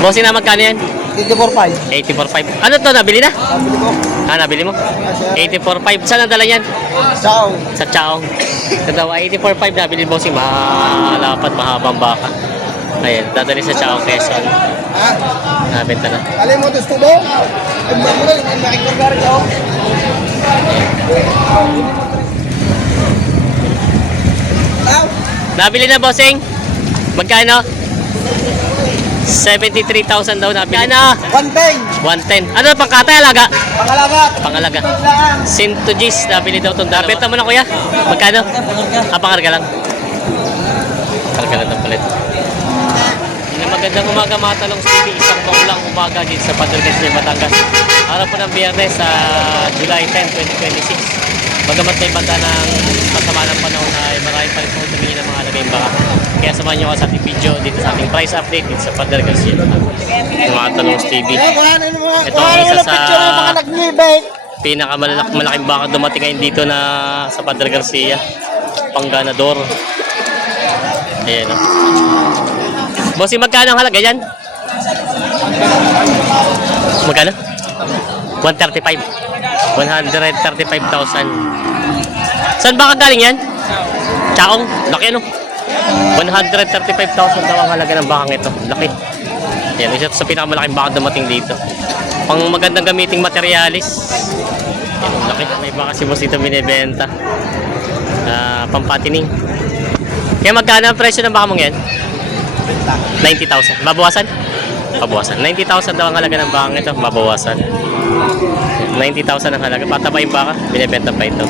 Bossing na magkano yan? 84.5. 84.5. Ano to, nabili na? Nabili ko. Nabili mo? 84.5. Saan ang dala yan? Ciao. Sa Chaong. Ito daw, 84.5 nabili bossing. Malapad, mahabang baka. Ayan, dadali sa Chaong Quezon. Nabenta na. Alay mo ito, Stubo? Makikagari ko. Nabili na bossing? Magkano? 73,000 daw nabili. Ano? 110. 110. Ano pangkatay, alaga? Pangalagat. Pangalaga. Lang. Sintogis, nabili daw itong dalawa. Benta mo na kuya? Magkano? Pangarga lang. Pangarga lang ng palit. Magandang umaga mga talong TV. Isang maulang umaga dito sa Padre de Batangas. Araw po ng Biyernes sa July 10, 2026. Bagamat may banda ng pasama ng panahon ay maraming pa rin po tumingin ng mga lagay baka. Kaya samahan nyo ako sa ating video dito sa ating price update dito sa Padre Garcia. Mga talong TV. Ito ang isa sa pinakamalaking baka dumating ngayon dito na sa Padre Garcia. Pangganador. Ayan o. Bossy, magkano ang halaga yan? Magkano? 135. 135,000. Saan ba galing yan? Chaong? Laki ano? 135,000 daw ang halaga ng bakang ito. Laki. Yan, isa sa pinakamalaking baka dumating dito. Pang magandang gamiting materialis. Yan, laki. May baka si boss dito binibenta. Pampatining. Kaya magkano ang presyo ng baka mong yan? 90,000. Mabawasan? Mabawasan. 90,000 daw ang halaga ng bakang ito. Mabawasan. 90,000 ang halaga. Pataba yung baka. Binibenta pa ito.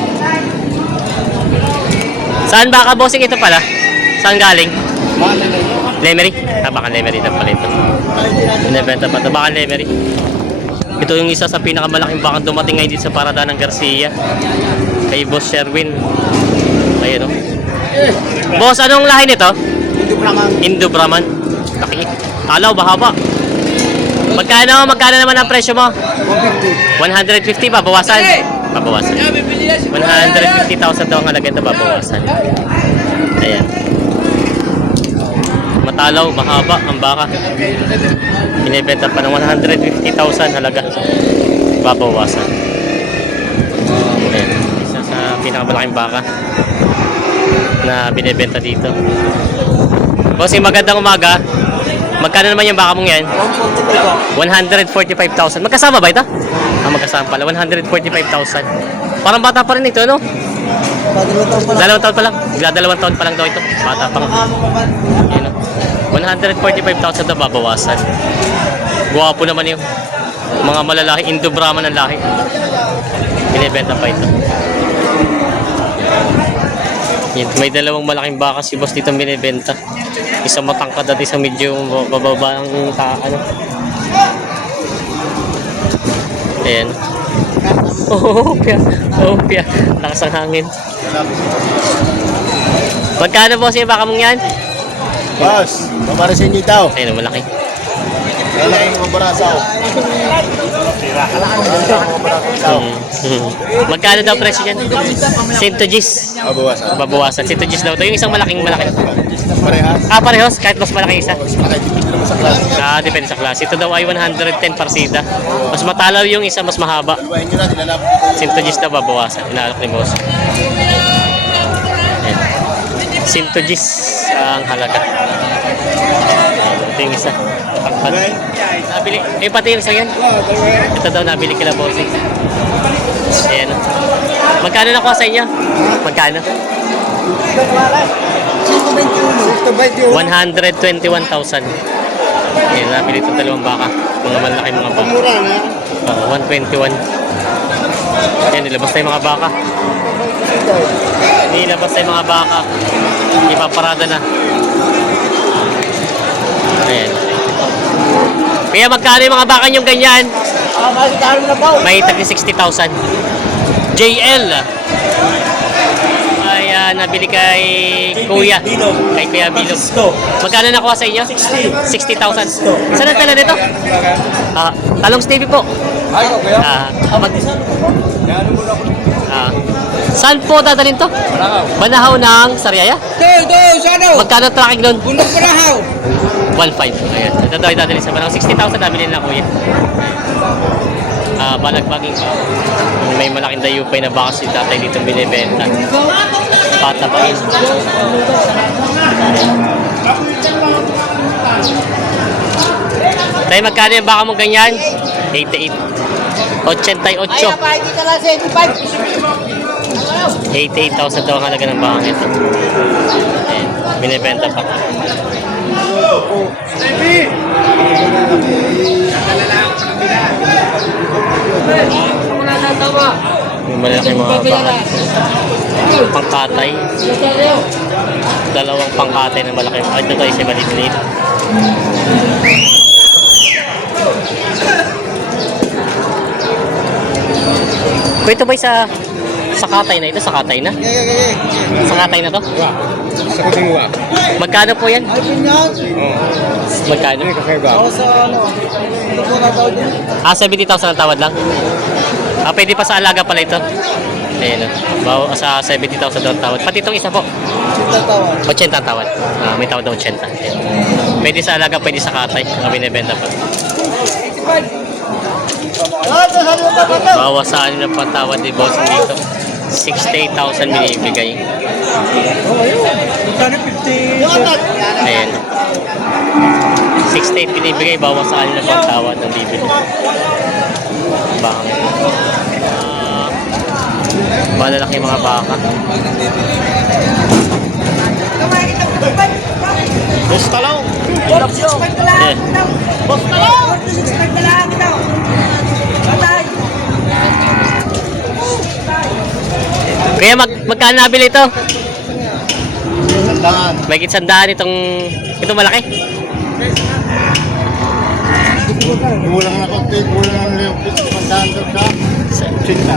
Saan baka bossing ito pala? Saan galing? Lemery? Baka Lemery na pala ito. Binibenta pa ito. Baka Lemery. Ito yung isa sa pinakamalaking bakang dumating ngayon dito sa Parada ng Garcia. Kay Boss Sherwin. Ayan o. Boss, anong lahi nito? Indo Brahman. Laki. Talaw, bahaba. Magkano naman ang presyo mo? 150 ba? Bawasan? Babawasan. 150,000 daw ang halaga ito, babawasan. Ayan. Matalaw, mahaba ang baka. Binibenta pa ng 150,000 halaga. Babawasan. Ayan. Isa sa pinakamalaking baka na binibenta dito. Bossing, magandang umaga. Magkano naman yung baka mong yan? 145,000. Magkasama ba ito? Magkasama pala. 145,000. Parang bata pa rin ito, no? Dalawang taon pa lang. Dalawang taon pa lang daw ito. Bata pang. Yun, no? 145,000 na babawasan. Guwapo naman yung mga malalaki. Indo Brahman ng lahi. Binibenta pa ito. Yan, may dalawang malaking baka si boss dito binibenta. Isang matangkad at isang medyo bababa ang ano. Ayan. Oh, pia. Lakas ang hangin. Magkano boss yung baka mong yan? Boss, mamarasin niyo ito. Ayun, malaki. Wala kang mabarasaw. Magkano daw presyo dyan? Sintogis. Mabawasan. Babawasan. Sintogis daw ito. Yung isang malaki. Parehas. Parehos. Kahit mas malaki isa. Depende naman sa klase. Depende sa klase. Ito daw ay 110 parsida. Mas matalaw yung isa, mas mahaba. Ibahin nyo na, nilalapit ko. Sintogis daw babawasan. Inaalok ni boss. Ayan. Sintogis ang halaga. Ito yung isa. Pangpad. Nabili. Pati yung isa yan. Ito daw nabili kila bossing. Ayan. Magkano nakuha sa inyo? Magkano? 121,000. Ayan, nabili itong dalawang baka. Mga malaki mga baka. 121. Ayan, nilabas na yung mga baka. Nilabas na yung mga baka. Ipaparada na. Ayan. Kaya magkano yung mga baka niyong ganyan? May tagi 60,000. JL ay nabili kay Kuya. Kay Kuya Bilog. Magkano nakuha sa inyo? 60,000. Saan ang tala nito? Talong TV po. Saan po dadalhin to? Banahaw ng Sariaya? Sano? Magkano tracking doon? Bundok Banahaw. 1.5. Ayan. Ito daw ay dadalhin sa Banahaw. 60,000 nabili na kuya. Balagbaging pa. May malaking dayupay na baka si tatay dito binibenta. Patabain. Tayo magkano yung baka mo ganyan? 88. 88. 88,000 daw ang halaga ng baka nito. Ayan. Binibenta pa. May malaki mga baka. Pangkatay. Dalawang pangkatay na malaki. Ay, ito tayo sa maliit-liit. Kung ito ba sa katay na ito? Sa katay na? Sa katay na to? Sa kutingwa. Magkano po yan? Ay, pinyan. Magkano? Ako sa ano. Ito po na tawag din. 70,000 ang tawad lang. Pwede pa sa alaga pala ito. Ayan o. Sa 70,000 daw ang tawad. Pati itong isa po. Sita tawag. 80 ang tawad. May tawad na 80. Ayan. Pwede sa alaga, pwede sa katay. Binibenta pa. Bawas sa anin ang patawad ni boss dito. 68,000 binibigay. Ayan. 68 binibigay, bawas sa anin ang patawad ng bibili. Baka. Malalaki mga baka. Boss talaw. Eh. Kaya magkano nabili ito? Sandaan. May sandaan itong malaki. Kulang na konti. Kulang na yung sandaan doon sa Sinta.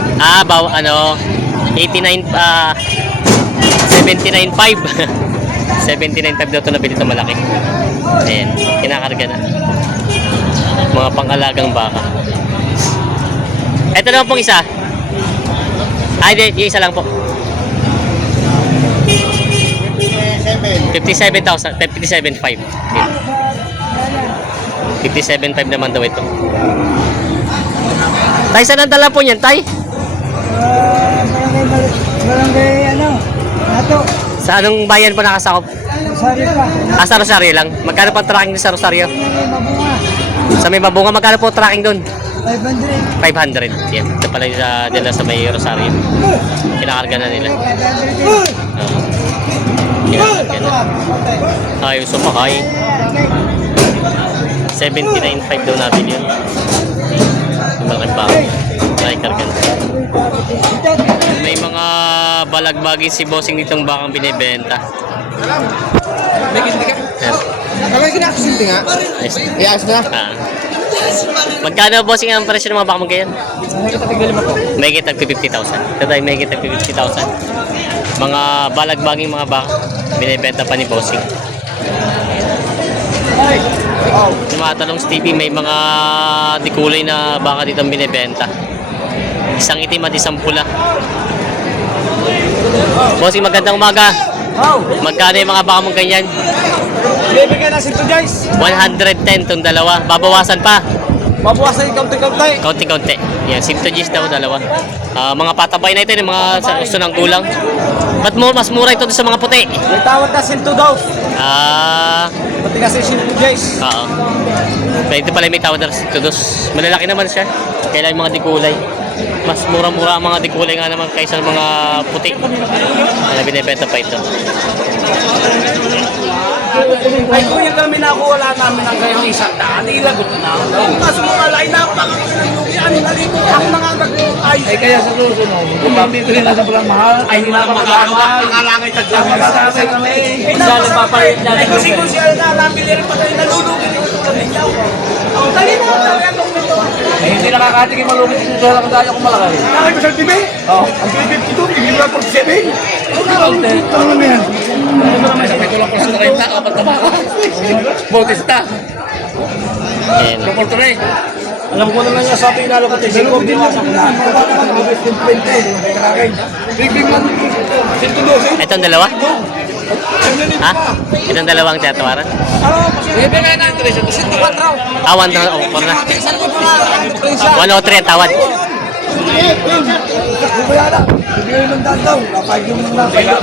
Ano, 89, 79.5. 79.5 daw ito nabili ito malaki. Ayan, kinakarga na. Mga pangalagang baka. Ito naman pong isa. Yung isa lang po. 57,000, 57.5. 57.5 naman daw ito. Tay, saan ang dala po niyan, Tay? Barangay ano? Nato. Sa anong bayan po nakasakop? Sari pa. Sa Rosario lang. Magkano po ang tracking sa Rosario? Mabunga. Sa may Mabunga, magkano po tracking doon? 500. 500. Yan. Ito pala yung dyan sa may Rosario. Kinakarga na nila. Kinakarga na. Ayaw sumakay. 79.5 daw natin yun. Yung malaking baka. Nakikarga na. May mga balagbagin si bossing ditong bakang binibenta. Yan. Kamay kinakasinti nga. Ayos. Iyas na. Magkano bossing ang presyo ng mga bakang ganyan? May kitag 50,000. Ito tayo may kitag 50,000. Mga balagbaging mga baka binibenta pa ni bossing. Tumatalong Stevie, may mga dikulay na baka dito binibenta. Isang itim at isang pula. Bossing, magandang umaga. Magkano yung mga baka mong ganyan? Bibigyan na sinto guys. 110 tong dalawa. Babawasan pa. Mabuwasan yung kaunti-kaunti. Kaunti-kaunti. Yan, Sintoges daw dalawa. Mga patabay na ito, yung mga sa gusto ng gulang. Ba't mas mura ito sa mga puti? May tawad na sinto daw. Pati kasi sinto guys. Oo. Ito pala may tawad na Sintodos. Malalaki naman siya. Kailan yung mga dikulay. Mas mura-mura ang mga dikulay nga naman kaysa ng mga puti. Binibenta pa ito. Ay kuya kami nakuwala namin ang gayong isang daan, ilagot na. Kaso mga lain na ano nalito ako na nga ay kaya sa susunod, kung dito rin nasa palang mahal, ay hindi na makakagawa, pangalangay taglamay kami. Ay nagpapalit na. Ay kasi kung siya na nabili rin pa tayo nalulugin yung tulad niya. Ang dali na talaga itong nito. Ay hindi nakakating yung malugin dito sa lang dahil ako malaki. Nakay ko sa TV? Oo. Ang TV ito, hindi mo lang 47. Ano naman yan? Ano naman sa pitulang ko sa 30 o pagtabaka? Bautista. Ayan. Proportore. Alam ko naman niya sa pinalo ko, tising ko, binawasan ko na. Itong dalawa? Ha? Itong dalawang tiyatawaran? Bibigay na ang tuloy siya. Kasi tuwan raw. Ah, 1 na. 103 ang tawad. Bibigay ng dadaw. Kapag yung napaya.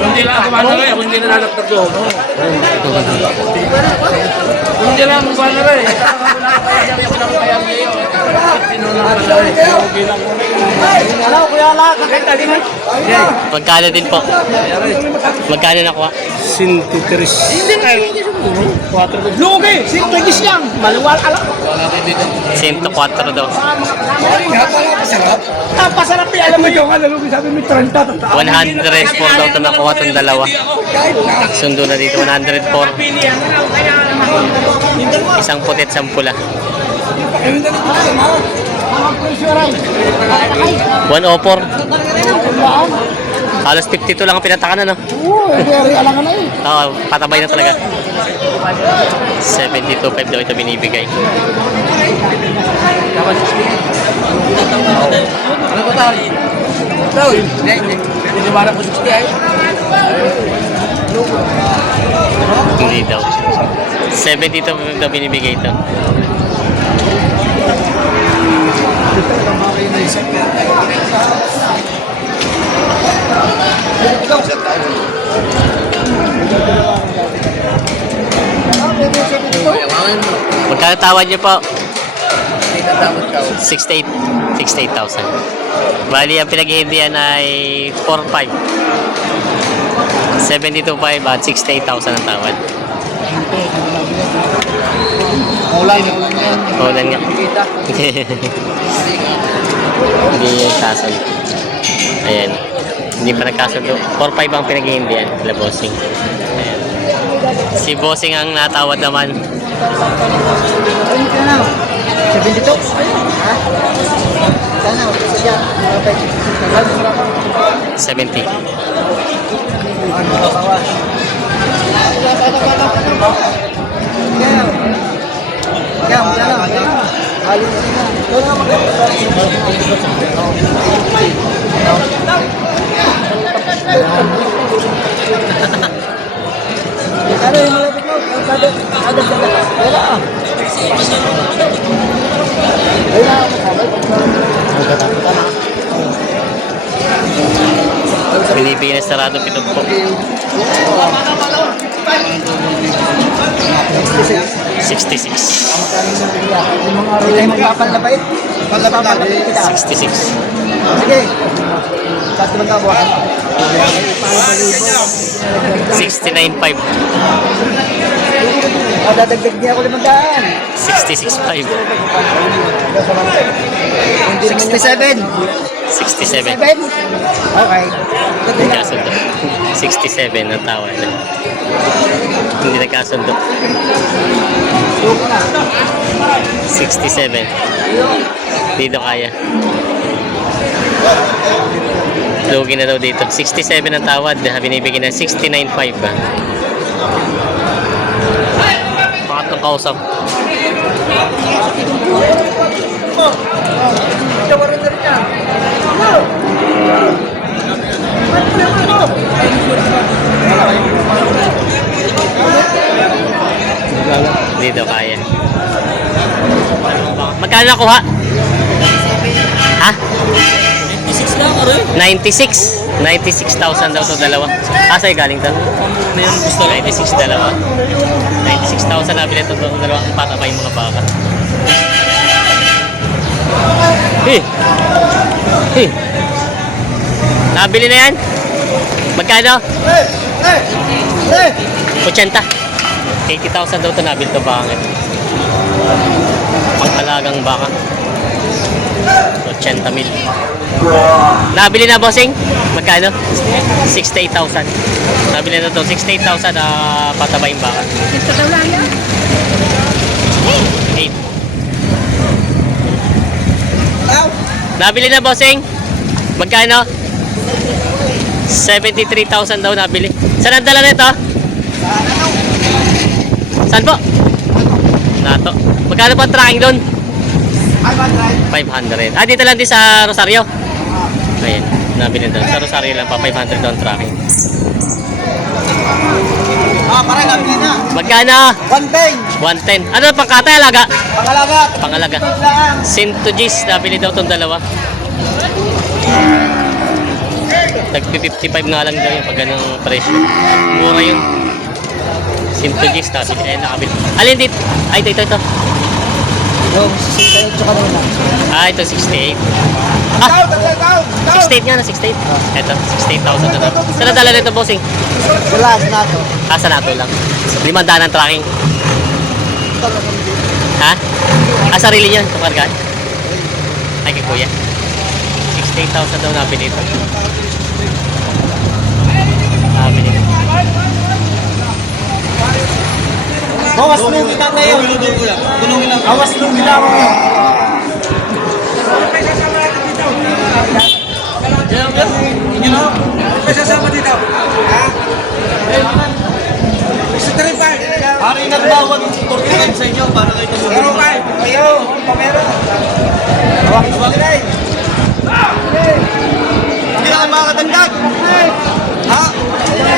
Hindi lang ako manalo eh. Hindi na nalagtag ko. Hindi lang ako manalo eh. Ano, kuya lang. Magkano din po? Magkano nakuha? Sinti-tris. Hindi na. 4. Lugi! Sinti-tris lang. Maluwal alam. 104 daw. Pasarap eh. Alam mo yung ano, Lugi, sabi mo 30. 104 daw ito nakuha itong dalawa. Sundo na dito, 104. Isang puti at isang pula. 104. Halos 52 lang ang pinatakan na, no? Oo, patabay na talaga. 72.5 daw ito binibigay. Ano ba tayo? Hindi ba na po 60 ay? Hindi daw. 72 daw binibigay ito. Magkano tawad niyo po? 68. 68,000. Bali, ang pinaghihindihan ay 4.5. 72.5 at 68,000 ang tawad. Ulan yan. Ulan nga. Hindi yung kasal. Ayan. Hindi pa nagkasundo. 4.5 ang pinaghihindihan. La bossing. Ayan. Si bossing ang natawad naman. 70. Binibigyan na sarado pitog po. 66. 66. Sige. Kasi magkabuha. 69.5. Dadagdag niya ako 500. 66.5. 67. 67. Okay. Nagkasundo. 67 ang tawad. Hindi nagkasundo. 67. Dito kaya. Lugi na daw dito. 67 ang tawad. Binibigyan ng 69.5 ba? Pangatlong kausap. Dito kaya. Magkano nakuha? Ha? 96. 96,000 daw to dalawa. Sa'yo galing to? 96 dalawa. 96,000 nabili to dalawa. Patabay mga baka. Nabili na yan? Magkano? 80. 80,000 daw to nabili to baka. Pang-alagang baka. 80,000. Nabili na, bossing? Magkano? 68,000. Nabili na to 68,000 patabay yung baka. 8. Nabili na, bossing? Magkano? 73,000 daw nabili. Saan ang dala nito? Saan po? Nato. Magkano pa ang tracking doon? 500. Ah, dito lang din sa Rosario. Ayan, nabili doon. Sa Rosario lang pa, 500 doon tracking. Parang nabili na. Magkano? 110. 110. Ano, pangkatay, alaga? Pangalaga. Pangalaga. Lang. 100 Gs, nabili daw itong dalawa. Nag-55 nga lang daw yung pag ganang presyo. Mura yun. 100 Gs, nabili. Eh, nakabili. Alin dito? Ay, ito. Yung 68 tsaka na lang. Ah, ito 68. Ah, 68 nga na, 68. Ito, 68,000 na daw. Saan nadala nito, bossing? Wala, na to. Ah, sa nato lang. 500 ang tracking. Ha? Ah, sarili niya. Itong kargaan. Ay, kay kuya. 68,000 daw nabili ito. Nabili ito. Bawas nung kita tayo. Bawas nung kita mo. Kasama dito. Ha? Sa 35. Hari nagbawat 49 sa inyo para kayo tumulong. 05. Ayo, pamero. Hawak nila. Hindi na kayo makakadagdag. Ha?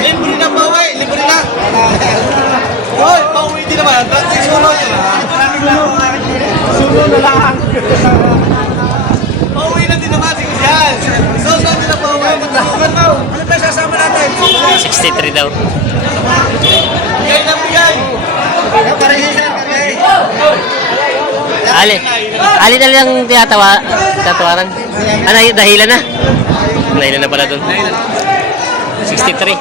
Libre na bawi. Libre na. Hoy, pauwi din naman. Sulo yun. Sulo na lang. Pauwi na din naman. Yan. So, saan din na pauwi? Ano pa sasama natin? 63 daw. Bigay na bigay. Ali na lang tatawaran. Ano, dahilan na? Dahilan na pala doon. 63.